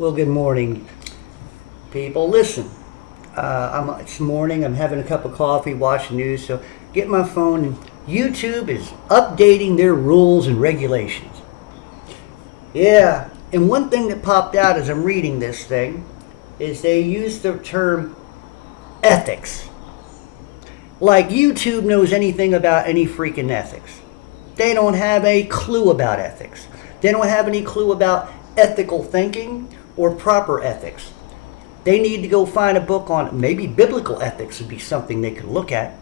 Well, good morning, people. Listen, it's morning. I'm having a cup of coffee, watching news. So get my phone, and YouTube is updating their rules and regulations. Yeah, and one thing that popped out as I'm reading this thing is they use the term ethics. Like YouTube knows anything about any freaking ethics. They don't have a clue about ethics. They don't have any clue about ethical thinking or proper ethics. They need to go find a book on maybe biblical ethics would be something they could look at.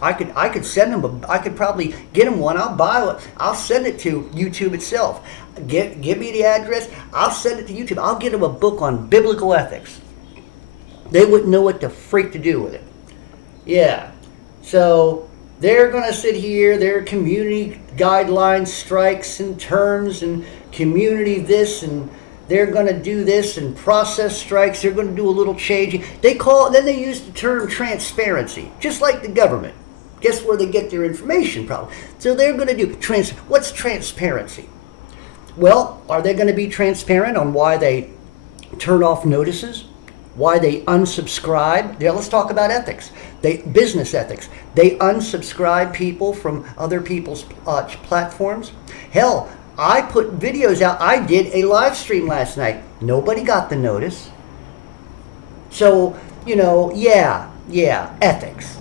I could send them. I could probably get them one. I'll buy it. I'll send it to YouTube itself. Give me the address. I'll send it to YouTube. I'll get them a book on biblical ethics. They wouldn't know what the freak to do with it. Yeah. So they're going to sit here. Their community guidelines, strikes, and terms, and community this, and they're going to do this, and process strikes. They're going to do a little change. Then they use the term transparency, just like the government. Guess where they get their information probably. So they're going to do what's transparency? Well, are they going to be transparent on why they turn off notices? Why they unsubscribe? Yeah, let's talk about ethics. Business ethics. They unsubscribe people from other people's platforms. Hell, I put videos out. I did a live stream last night. Nobody got the notice. So, ethics.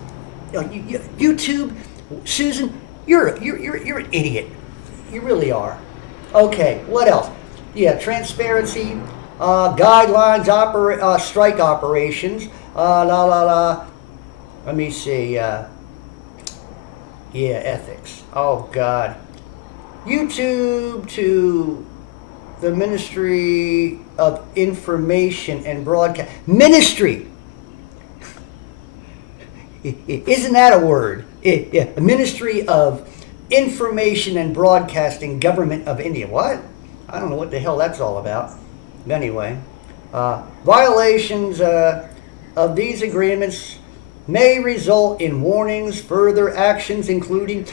YouTube, Susan, you're an idiot. You really are. Okay, what else? Yeah, transparency, guidelines, strike operations, Let me see. Ethics. Oh, God. YouTube to the Ministry of Information and Broadcast. Ministry! Isn't that a word? Ministry of Information and Broadcasting, Government of India. What? I don't know what the hell that's all about. Anyway, violations of these agreements may result in warnings, further actions, including...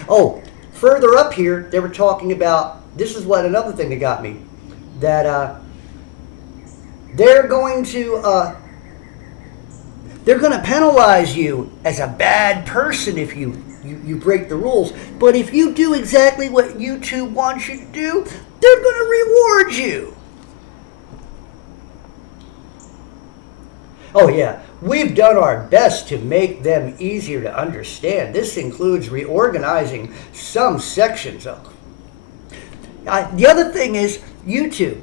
further up here, they were talking about... This is another thing that got me. That they're going to penalize you as a bad person if you break the rules. But if you do exactly what YouTube wants you to do, they're going to reward you. Oh yeah, we've done our best to make them easier to understand. This includes reorganizing some sections of them. The other thing is YouTube.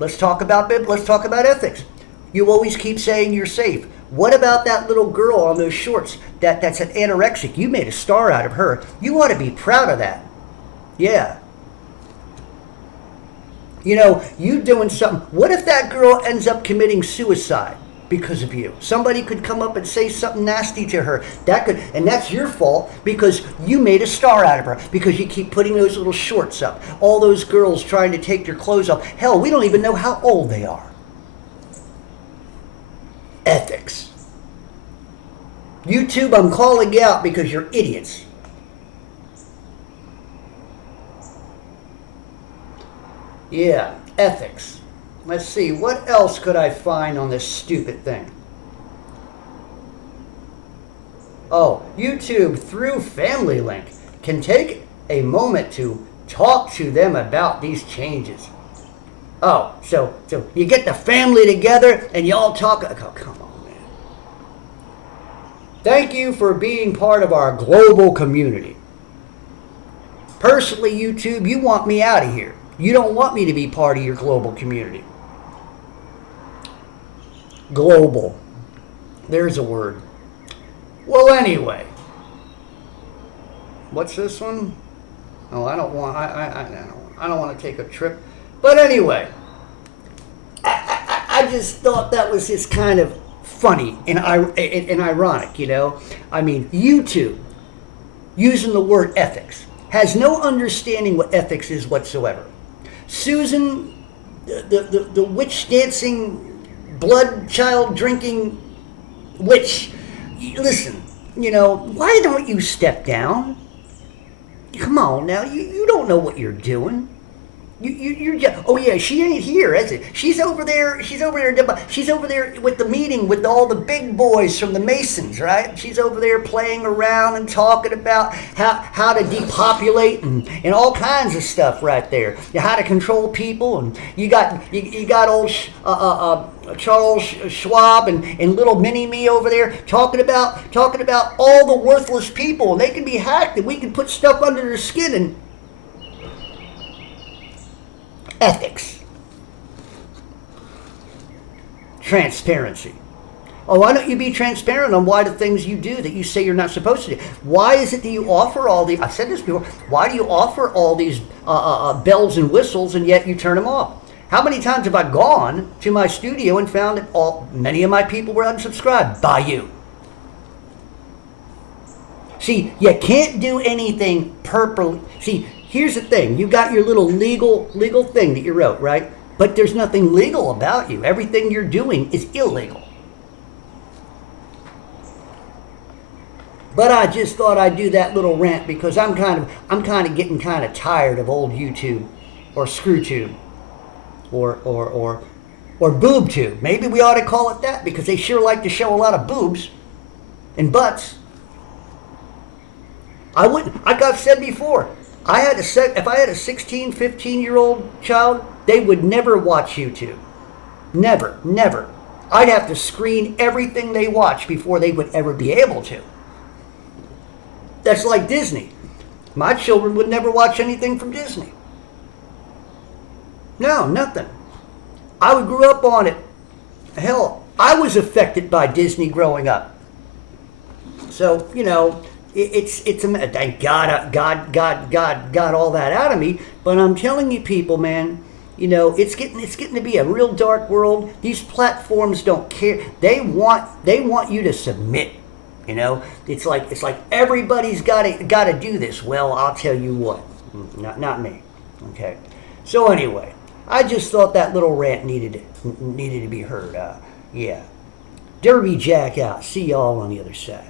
Let's talk about ethics. You always keep saying you're safe. What about that little girl on those shorts that's an anorexic? You made a star out of her. You ought to be proud of that. Yeah. You doing something. What if that girl ends up committing suicide because of you? Somebody could come up and say something nasty to her. And that's your fault because you made a star out of her because you keep putting those little shorts up. All those girls trying to take their clothes off. Hell, we don't even know how old they are. Ethics. YouTube, I'm calling you out because you're idiots. Yeah, ethics. Let's see, what else could I find on this stupid thing? Oh, YouTube, through Family Link, can take a moment to talk to them about these changes. Oh, so you get the family together and you all talk. Oh, come on, man. Thank you for being part of our global community. Personally, YouTube, you want me out of here. You don't want me to be part of your global community. Global. There's a word. Well, anyway. What's this one? Oh, I don't want. I don't want to take a trip. But anyway, I just thought that was just kind of funny and ironic, I mean, YouTube, using the word ethics, has no understanding what ethics is whatsoever. Susan, the witch dancing, blood child drinking witch, listen, why don't you step down? Come on now, you don't know what you're doing. You're just, oh yeah, she ain't here, is it? She's over there. She's over there. She's over there with the meeting with all the big boys from the Masons, right? She's over there playing around and talking about how to depopulate and all kinds of stuff right there. How to control people, and you got old Charles Schwab and little mini me over there talking about all the worthless people, and they can be hacked, and we can put stuff under their skin and ethics, transparency. Oh, why don't you be transparent on why the things you do that you say you're not supposed to do? Why is it that you offer all the? I've said this before. Why do you offer all these bells and whistles and yet you turn them off? How many times have I gone to my studio and found that many of my people were unsubscribed by you? See, you can't do anything purposely. See, here's the thing. You got your little legal thing that you wrote, right? But there's nothing legal about you. Everything you're doing is illegal. But I just thought I'd do that little rant because I'm kind of getting kind of tired of old YouTube or ScrewTube or BoobTube. Maybe we ought to call it that because they sure like to show a lot of boobs and butts. I wouldn't, like I've said before, if I had a 16, 15-year-old child, they would never watch YouTube. Never. I'd have to screen everything they watch before they would ever be able to. That's like Disney. My children would never watch anything from Disney. No, nothing. I grew up on it. Hell, I was affected by Disney growing up. So, it's thank God got all that out of me. But I'm telling you, people, man, it's getting to be a real dark world. These platforms don't care. They want you to submit. It's like everybody's got to do this. Well, I'll tell you what, not me. Okay. So anyway, I just thought that little rant needed to be heard. Yeah. Derby Jack out. See y'all on the other side.